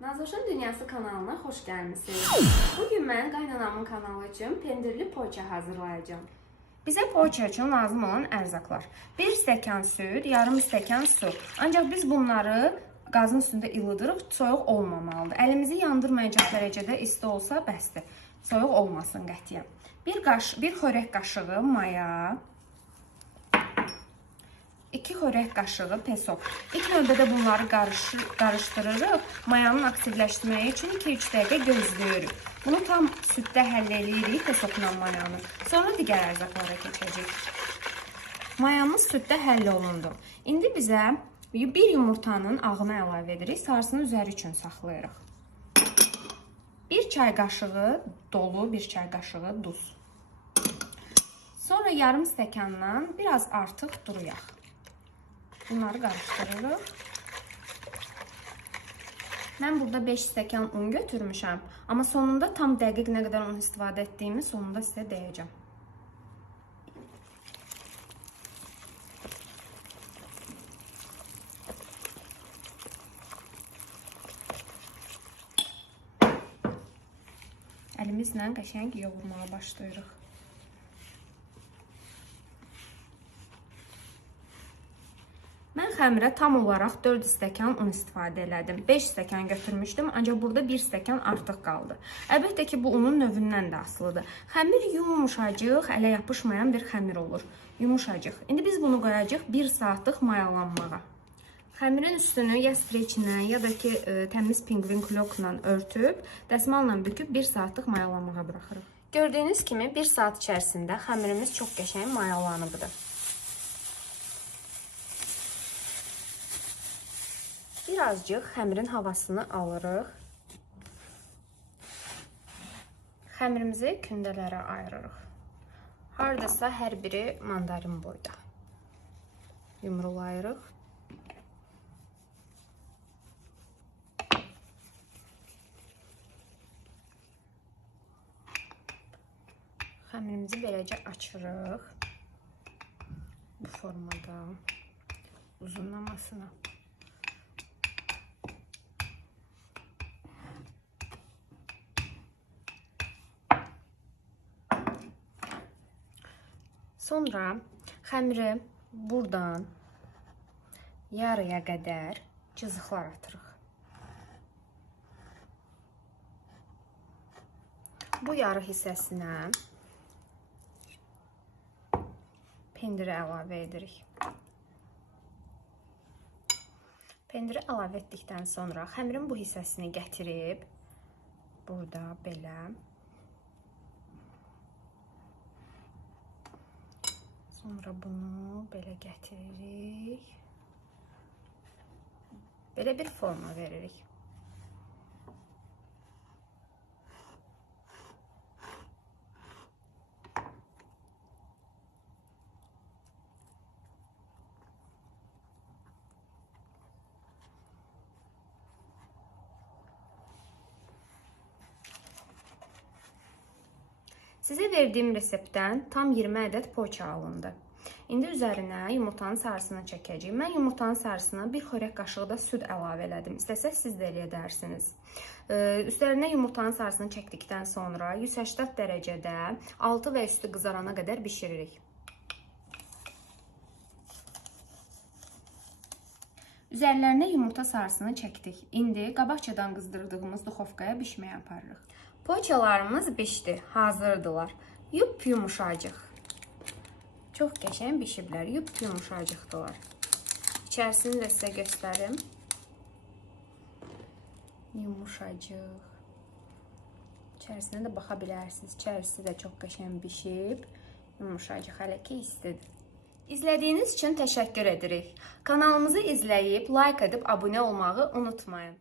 Nazoşun Dünyası kanalına xoş gəlmisiniz. Bugün mən qaynanamın kanalı üçün pendirli poğaça hazırlayacağım. Bizə poğaça üçün lazım olan ərzaqlar: 1 stəkan süd, yarım stəkan su. Ancaq biz bunları qazın üstündə ılıdırıq, soyuq olmamalıdır. Əlimizi yandırmayacaq dərəcədə isti olsa bəsdir. Soyuq olmasın qətiyyən. Bir xörək qaşığı maya, 2 xörək qaşığı pesok. İlk növbədə bunları qarışdırırıq. Mayanın aktivləşdirməyi üçün 2-3 dəqiqə gözləyirik. Bunu tam süddə həll edirik pesokla mayanı. Sonra digər ərzaqlara keçəcəyik. Mayamız süddə həll olundu. İndi bizə bir yumurtanın ağını əlavə edirik. Sarısını üzəri üçün saxlayırıq. 1 çay qaşığı dolu, 1 çay qaşığı duz. Sonra yarım stəkandan biraz artıq duru yağ. Bunları qarışdırırıq. Mən burada 5 stəkan un götürmüşəm. Amma sonunda tam dəqiq nə qədər un istifadə etdiyimi sonunda sizə deyəcəm. Əlimizlə qəşəng yoğurmağa başlayırıq. Mən xəmirə tam olaraq 4 stəkan un istifadə elədim. 5 stəkan götürmüşdüm, ancaq burada 1 stəkan artıq qaldı. Əlbəttə ki, bu unun növündən də asılıdır. Xəmir yumuşacıq, ələ yapışmayan bir xəmir olur. Yumuşacıq. İndi biz bunu qoyacağıq 1 saatlıq mayalanmağa. Xəmirin üstünü ya streçlə, ya da ki, təmiz pingvin klokla örtüb, dəsmalla büküb 1 saatlıq mayalanmağa buraxırıq. Gördüyünüz kimi 1 saat içərisində xəmirimiz çox qəşəng mayalanıbdır. Birazcık xəmirin havasını alırıq. Xəmirimizi kündələrə ayırırıq. Hardasa hər biri mandarin boyda. Yumrulayırıq. Xəmirimizi beləcə açırıq. Bu formada uzunlamasına. Sonra xəmiri buradan yarıya qədər cızıqlar atırıq. Bu yarı hissəsinə pendiri əlavə edirik. Pendiri əlavə etdikdən sonra xəmirin bu hissəsini gətirib burada belə sonra bunu belə gətiririk. Belə bir forma veririk. Sizə verdiyim reseptdən tam 20 ədəd poğaça alındı. İndi üzərinə yumurtanın sarısını çəkəcəyik. Mən yumurtanın sarısına 1 xörək qaşığı da süd əlavə elədim. İstəsəz siz də eləyə Üstlərinə yumurtanın sarısını çəkdikdən sonra 180 dərəcədə altı və üstü qızarana qədər bişiririk. Üzərlərinə yumurta sarısını çəkdik. İndi qabaqcadan qızdırdığımız duxovkaya bişməyə aparırıq. Poğaçalarımız bişdi, hazırdılar. Yumuşacıq. Çox qəşəng bişiblər, yumuşacıqdılar. İçərisini də sizə göstərim. Yumuşacıq. İçərisinə də baxa bilərsiniz. İçərisi də çox qəşəng bişib, yumuşacıq, hələ ki istidir. İzlədiyiniz üçün təşəkkür edirik. Kanalımızı izləyib, like edib, abunə olmağı unutmayın.